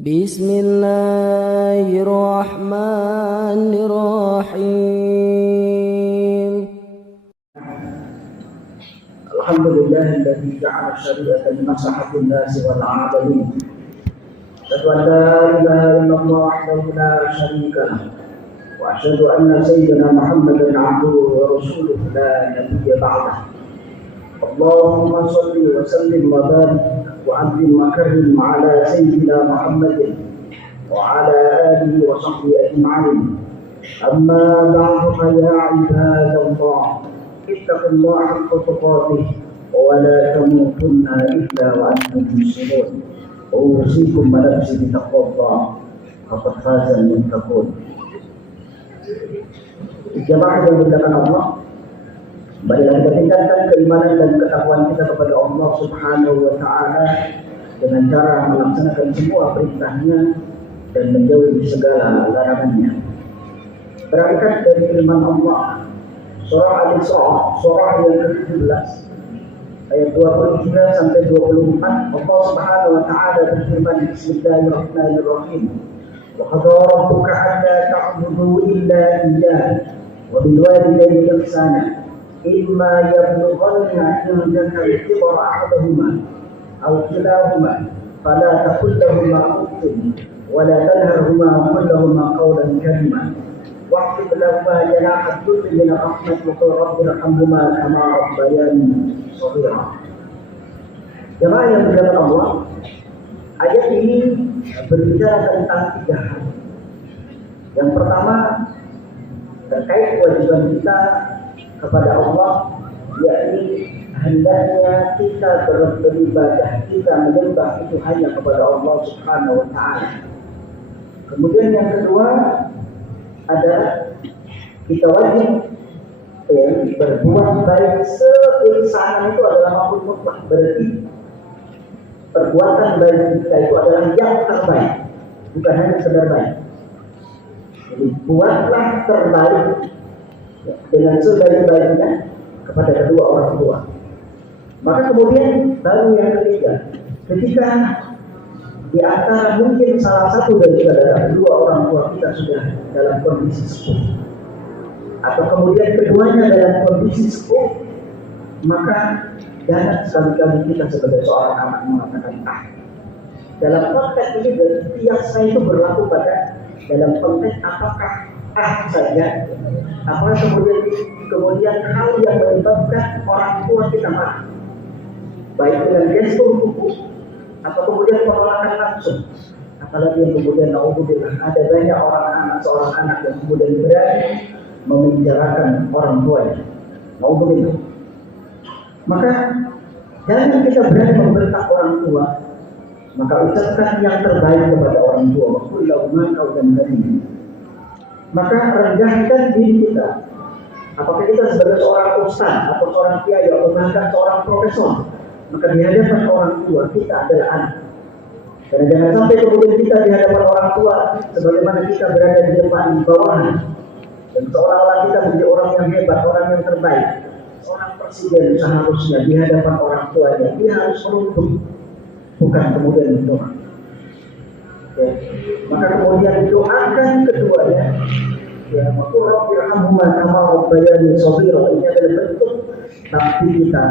Bismillahirrahmanirrahim. Alhamdulillahilladzi ja'ala syari'atan li maslahatin nasi wal 'alamin. Asyhadu an la ilaha illallah wahdahu la syarika lahu wa asyhadu anna sayyidina Muhammadan 'abduhu wa rasuluhu la nabiyya ba'dahu. Allahumma shalli wa sallim wa barik wa 'azzim wa karrim 'ala sayyidina Muhammadin wa 'ala alihi wa sahbihi ajma'in. Amma ba'du fa ya 'ibadallah, ittaqullaha haqqa tuqatih wa la tamutunna illa wa antum muslimun. Usikum wa nafsi bittaqwallah, faqad faza al-muttaqun. Jemaah yang dimuliakan Allah, marilah kita tingkatkan keimanan dan ketakwaan kita kepada Allah Subhanahu wa taala dengan cara melaksanakan semua perintahnya dan menjauhi segala larangannya. Berangkat dari firman Allah surah Al-Isra, surah yang ke-17 ayat 23 sampai 24, Allah Subhanahu wa taala berfirman, Bismillahirrahmanirrahim. Wa qadara rabbuka alla ta'budu illa iyyah wa bil walidayni ihsana imma yablughanna indaka al-kibara ahaduhuma aw kilahuma fala taqul lahumā uffin wa la tanharhumā qul lahumā qawlan karīmā واحفظ لهما جناح الذل من الرحمة وقل رب ارحمهما كما ربياني صغيرا. Jemaah yang dimuliakan Allah, ayat ini berbicara tentang 3 hal. Yang pertama terkait kewajiban kita kepada Allah, yakni hendaknya kita beribadah, kita menyembah itu hanya kepada Allah Subhanahu wa taala. Kemudian yang kedua adalah kita wajib berbuat baik seihsanan itu adalah makhluk mutlak, berarti perbuatan baik kita itu adalah yang terbaik, bukan hanya sekedar baik. Jadi buatlah terbaik dengan sebaik-baiknya kepada kedua orang tua. Maka kemudian baru yang ketiga, ketika di antara mungkin salah satu dari kedua orang tua kita sudah dalam kondisi sepuh, atau kemudian keduanya dalam kondisi sepuh, maka jangan sekali-kali kita sebagai seorang anak mengatakan dalam konteks ini biasa itu berlaku pada dalam konteks apakah saja, apakah kemudian hal yang menyebabkan orang tua kita marah, baik dengan gestur tubuh atau kemudian penolakan langsung. Apalagi yang kemudian naudzubillah ada banyak seorang anak yang kemudian berani memenjarakan orang tuanya. Naudzubillah. Maka jangan kita berani membentak orang tua, maka ucapkan yang terbaik kepada orang tua. Maka rendahkan diri kita. Apakah kita sebagai seorang ustaz atau seorang kiai atau bahkan seorang profesor, maka di hadapan orang tua kita adalah anak. Dan jangan sampai kemudian kita di hadapan orang tua sebagaimana kita berada di depan bawahan dan seolah-olah kita menjadi orang yang hebat, orang yang terbaik. Seorang presiden seharusnya di hadapan orang tuanya dia harus merunduk, bukan kemudian mendoa. Maka kemudian doakan keduanya, ya maka Rabbi irhamhuma kama rabbayani shaghira. Ini adalah bentuk bakti kita,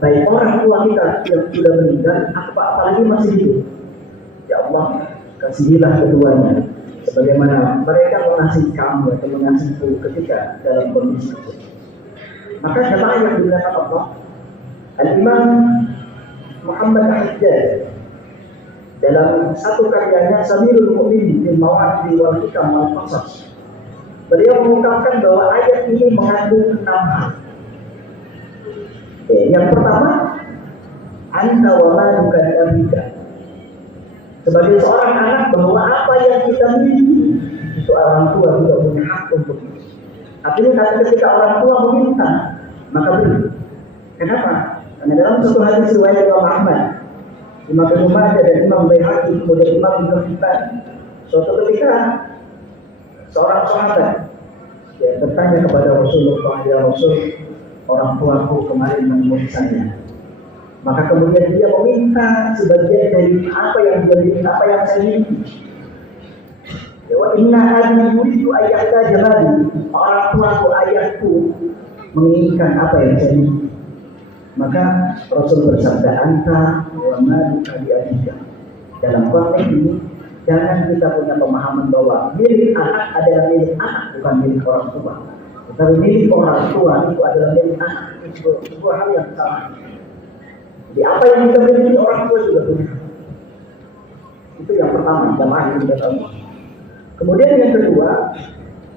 baik orang tua kita yang sudah meninggal apalagi masih hidup. Ya Allah, kasihilah keduanya sebagaimana mereka mengasihi kamu atau mengasihiku ketika dalam kondisi itu. Maka jemaah yang dimuliakan Allah, Al-Imam Muhammad Al-Hajjaj dalam satu karyanya Samirul Mu'min fil Mawa'idh wal Hikam wal Qasas, beliau mengungkapkan bahwa ayat ini mengandung 6 hal. Yang pertama, anta wa maluka li abika. Sebagai seorang anak, bahwa apa yang kita miliki itu orang tua tidak punya hak untuk itu. Artinya ketika orang tua meminta, maka beri. Kenapa? Karena dalam satu hadis riwayat Imam Ahmad, Imam Ibnu Majah dan Imam Baihaqi kemudian Imam Ibnu Hibban, suatu ketika seorang sahabat bertanya kepada Rasulullah, ya Rasul, orang tuaku kemarin menemui saya. Maka kemudian dia meminta sebagian dari apa yang dia miliki, apa yang saya miliki. Wa inna abi yuridu ayyaka jamali, orang tuaku ayahku menginginkan apa yang saya miliki. Maka Rasul bersabda, anta wa malu abi abika. Dalam konteks ini jangan kita punya pemahaman bahwa milik anak adalah milik anak, bukan milik orang tua. Tetapi milik orang tua itu adalah milik anak. Itu sebuah hal yang sama. Di apa yang kita miliki orang tua juga punya. Itu yang pertama, jamaah yang kita tahu. Kemudian yang kedua,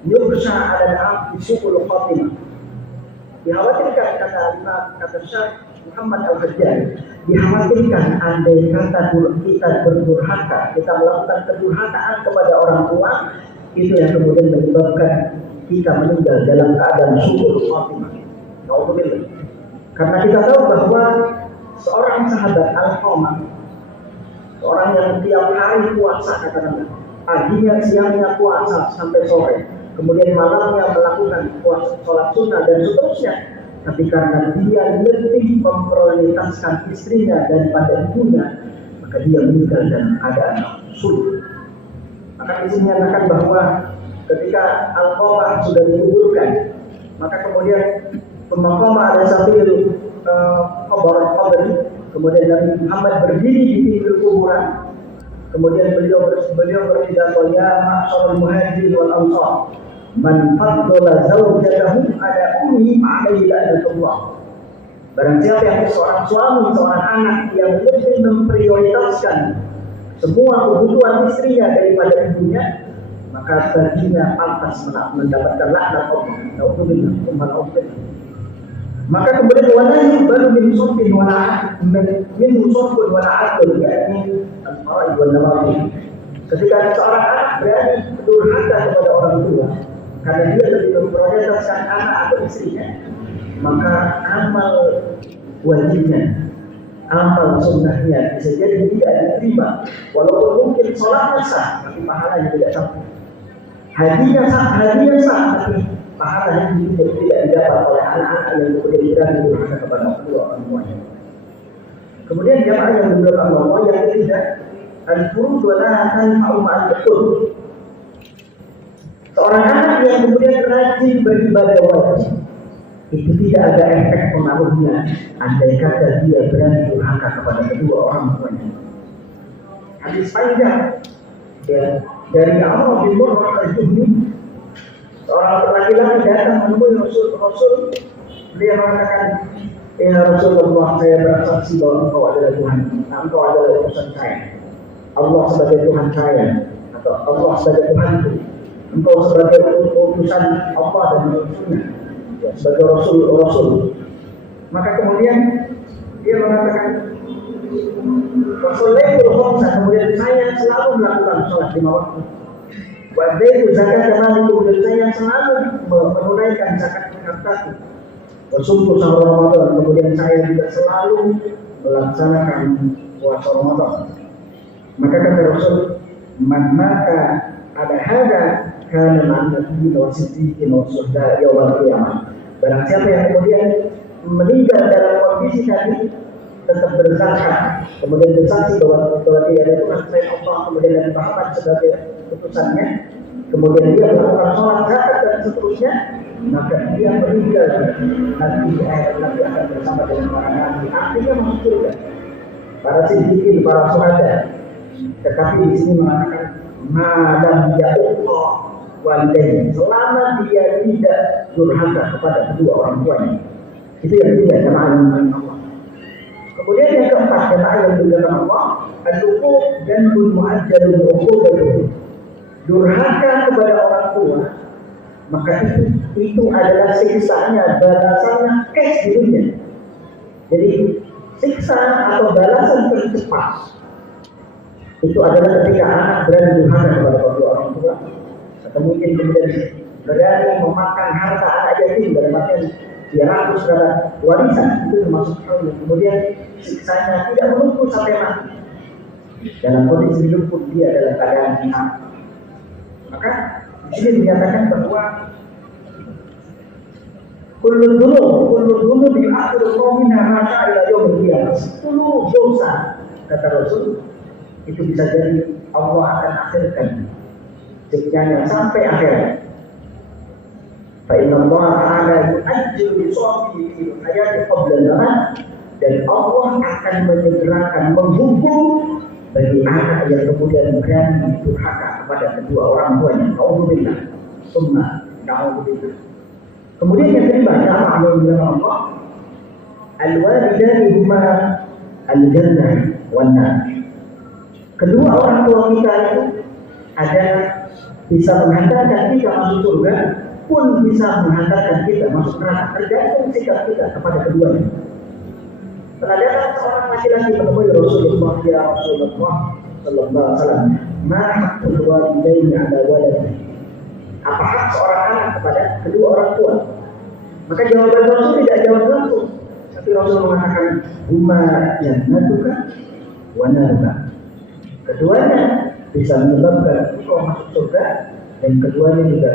yursha ala al-suqul khatimah. Dikhawatirkan kata Syekh Muhammad Al-Hajjaj, dikhawatirkan andai kata kita berdurhaka, kita melakukan kedurhakaan kepada orang tua, itu yang kemudian menyebabkan kita meninggal dalam keadaan suqul khatimah. Alhamdulillah. Karena kita tahu bahwa seorang sahabat Al-Qamah, seorang yang tiap hari puasa, katakanlah paginya siangnya puasa sampai sore, kemudian malamnya melakukan puasa, sholat sunnah dan seterusnya, tapi karena dia lebih memprioritaskan istrinya daripada ibunya, maka dia meninggal dalam keadaan sulit. Maka di sini nyatakan bahwa ketika Al-Qamah sudah dikuburkan, maka kemudian pemakaman ada sambil kubur, kemudian Nabi Muhammad berdiri di pintu kuburan, kemudian beliau berpidato, ya ma'syarul muhajirin wal ansar, man faddala zawjatahu ala ummi fa'alayhi la'natullah. Barang siapa yang seorang suami, seorang anak yang lebih memprioritaskan semua kebutuhan istrinya daripada ibunya, maka baginya pantas mendapatkan laknat Allah. Maka kemudian walaih baru min sulfin min sulfin wala'atul, yakni al-fara'id wal nawafil. Ketika seorang anak berani durhaka kepada orang tua karena dia lebih memprioritaskan anak atau istrinya, maka amal wajibnya, amal sunnahnya bisa jadi tidak diterima, walaupun mungkin sholatnya sah, tapi pahalanya tidak sampai. Hajinya sah, tapi pahala itu tidak didapat oleh anak-anak yang kemudian berani durhaka kepada kedua orang tuanya. Kemudian jamaah yang dimuliakan Allah, yang ketiga, al-furud wa la tanfa'u ma'al betul. Seorang anak yang kemudian rajin beribadah wajib, itu tidak ada efek pengaruhnya andai kata dia berani durhaka kepada kedua orang tuanya. Hadis panjang ya, dari Amr bin Murrah al-Juhni, seorang laki-laki datang menemui Rasul. Dia mengatakan, ya Rasulullah, saya bersaksi bahwa Engkau adalah Tuhan, Engkau adalah utusan saya, Allah sebagai Tuhan saya, atau Allah sebagai Tuhanku, Engkau sebagai utusan Allah dan Rasulnya, ya, sebagai Rasul. Maka kemudian dia mengatakan, Rasulullah khamsah, kemudian saya selalu melakukan sholat 5 waktu. Wadaitu zakat kemaliku, dan saya selalu menunaikan zakat hartaku. Wasumtu sahur Ramadan, kemudian saya juga selalu melaksanakan puasa Ramadan. Maka kata Rasul, man mata ada hada kana ma'nabi wa siddiqin wa syuhada yaumil qiyamah. Barang siapa yang kemudian meninggal dalam kondisi tadi, tetap berzakat, kemudian bersaksi bahwa dia ada Tuhan selain Allah, kemudian Nabi Muhammad sebagai utusannya, kemudian dia melakukan sholat, zakat dan seterusnya, maka dia meninggal nanti akan bersama dengan para nabi, artinya masuk surga, para siddiqin, para syuhada. Tetapi di sini mengatakan madam ya'uqa walidain, selama dia tidak durhaka kepada kedua orang tuanya, itu yang tidak jamaah yang Allah. Kemudian yang keempat, jamaah yang dimuliakan Allah, al-uquq dan mu'ajjalul uquq, durhaka kepada orang tua, maka itu adalah siksanya, balasannya cash di dunia. Jadi siksa atau balasan tercepat itu adalah ketika anak berani durhaka kepada kedua orang tua, atau mungkin kemudian berani memakan harta anak yatim, dalam artian dia rakus terhadap warisan, itu termasuk hal yang kemudian siksanya tidak menunggu sampai mati. Dalam kondisi hidup pun dia adalah keadaan hina. Maka di sini dinyatakan bahwa kullu bil akhir qawminha masa ila yaumil qiyamah. 10 dosa kata Rasul itu bisa jadi Allah akan akhirkan sekian sampai akhirat. Fa inna Allah ta'ala yu'ajjilu li sahbihi fil hayati qabla al-mamat, dan Allah akan menyegerakan menghukum bagi anak yang kemudian berani durhaka kepada kedua orang tuanya. Alhamdulillah, summa na'udzubillah. Kemudian yang kedua, ta'ala Allah al-walidani huma al-jannah wan nar. Kedua orang tua kita itu adalah bisa menghantarkan kita masuk surga, pun bisa menghantarkan kita masuk neraka, tergantung sikap kita kepada keduanya. Pernah datang seorang laki-laki menemui Rasulullah, ya Rasulullah sallallahu alaihi wasallam, ma haqqul walidaini ala waladihi? Apa hak seorang anak kepada kedua orang tua? Maka jawaban Rasul tidak jawab langsung, tapi Rasul mengatakan, huma jannatuka wa naruka. Keduanya bisa menyebabkan engkau masuk surga, dan keduanya juga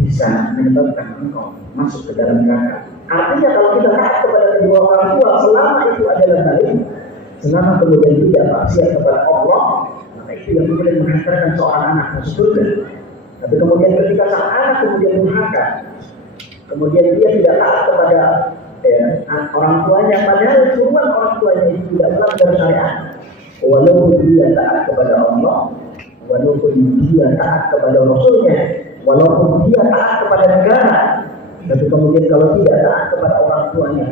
bisa menyebabkan engkau masuk ke dalam neraka. Artinya kalau kita taat kepada kedua orang tua selama itu adalah baik, selama kemudian tidak maksiat kepada Allah, maka itu yang kemudian menghantarkan seorang anak masuk surga. Tapi kemudian ketika sang anak kemudian durhaka, kemudian dia tidak taat kepada orang tuanya, padahal semua orang tuanya itu tidak melanggar syariat, walaupun dia taat kepada Allah, walaupun dia taat kepada Rasulnya, walaupun dia taat kepada negara, tapi kemudian kalau tidak taat kepada orang tuanya,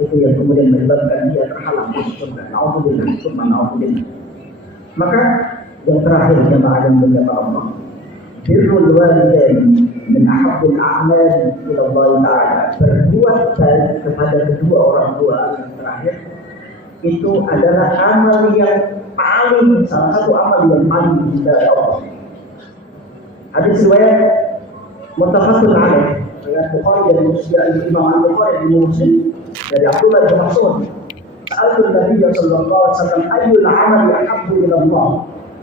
itu yang kemudian menyebabkan dia terhalang masuk surga. Na'udzubillah, summa na'udzubillah. Maka yang terakhir jemaah yang mulia Allah, birrul walidain min ahabbul a'mal ila Allah Ta'ala. Berbuat baik kepada kedua orang tua yang terakhir itu adalah amal yang paling, salah satu amal yang paling dicintai Allah. Hadis riwayat muttafaqun alaih riwayat Bukhari dan Muslim, Imam Al-Bukhari dan Muslim dari Abdullah bin Mas'ud. Sa'altu Nabi sallallahu alaihi wasallam ayyul amali ahabbu ila Allah?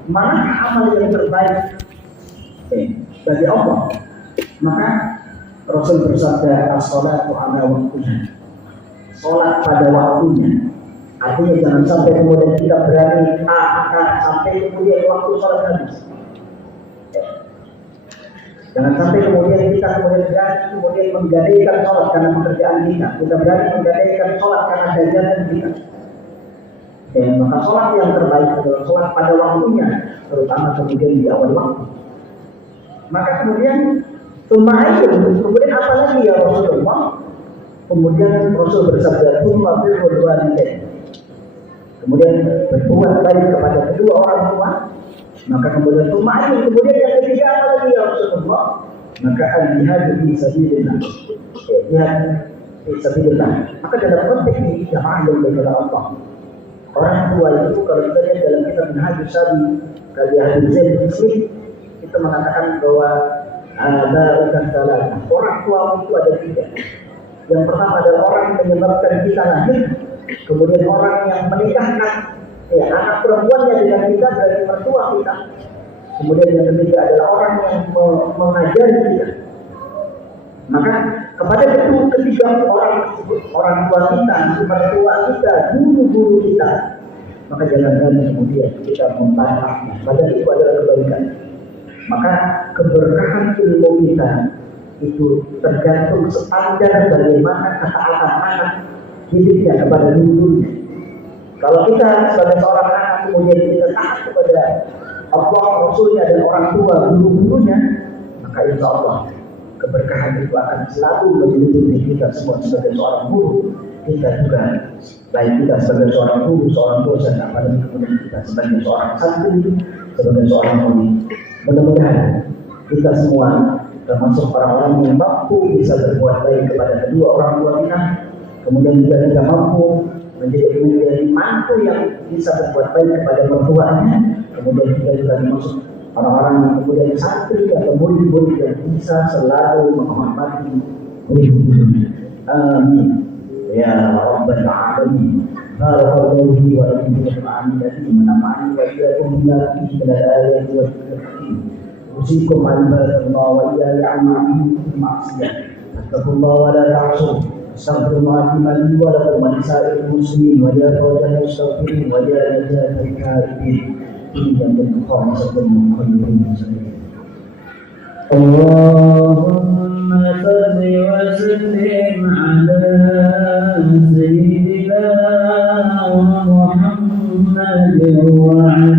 Mana amal yang terbaik bagi Allah? Maka Rasul bersabda, as-salatu ala waktunya. Salat pada waktunya. Artinya jangan sampai kemudian kita berani sampai kemudian waktu salat habis. Jangan sampai kemudian kita kemudian menggadaikan sholat karena pekerjaan kita berani menggadaikan sholat karena jajanan kita. Maka sholat yang terbaik adalah sholat pada waktunya, terutama kemudian di awal waktu. Maka kemudian kemudian apa lagi ya Rasulullah? Kemudian Rasul bersabda, "Tsumma birrul walidain." Kemudian berbuat baik kepada kedua orang tua. Maka kemudian kemudian yang ketiga apa lagi ya Rasulullah? Maka al-jihad fi sabilillah. Jihad fi sabilillah. Maka dalam konteks ini jamaah yang berkata Allah, orang tua itu kalau kita lihat dalam kitab Minhajus Sabi karya Habib Zain Muslim, kita mengatakan bahwa ada salah. Orang tua itu ada tiga. Yang pertama adalah orang yang menyebabkan kita lahir, kemudian orang yang menikahkan anak perempuannya dengan kita dari mertua kita, kemudian yang ketiga adalah orang yang mengajari kita. Maka kepada ketiga orang tersebut, orang tua kita, mertua kita, guru-guru kita, maka jangan kemudian kita membantahnya, padahal itu adalah kebaikan. Maka keberkahan ilmu kita itu tergantung standar bagaimana ketaatan anak didiknya kepada gurunya. Kalau kita sebagai seorang anak kemudian kita taat kepada Allah, Rasulnya dan orang tua, guru-gurunya, maka insya Allah keberkahan itu akan selalu menyelimuti kita semua sebagai seorang guru. Kita juga, baik kita sebagai seorang guru, seorang dosen, apalagi kemudian kita sebagai seorang santri, sebagai seorang murid. Mudah-mudahan kita semua termasuk orang-orang yang mampu bisa berbuat baik kepada kedua orang tua kita, kemudian juga kita mampu menjadi mantu yang bisa berbuat baik kepada mertuanya, kemudian kita juga termasuk orang-orang yang kemudian santri atau murid-murid yang bisa selalu menghormati murid-murid. Amin ya rabbal alamin. Barakallahu fi wa lakum fil amilati menamani wa iyyakum bima fihi min al-ayati wa al-hakim. Usikum al-barra wa iyya ya'malu maksiyah. اتقوا الله ولا تعصوا استغفر الله لي ولكم ولسائر المسلمين ويا فوز المستغفرين ويا نجاة الكائدين إن خالصة المخلوقين. اللهم صل وسلم على سيدنا محمد وعلى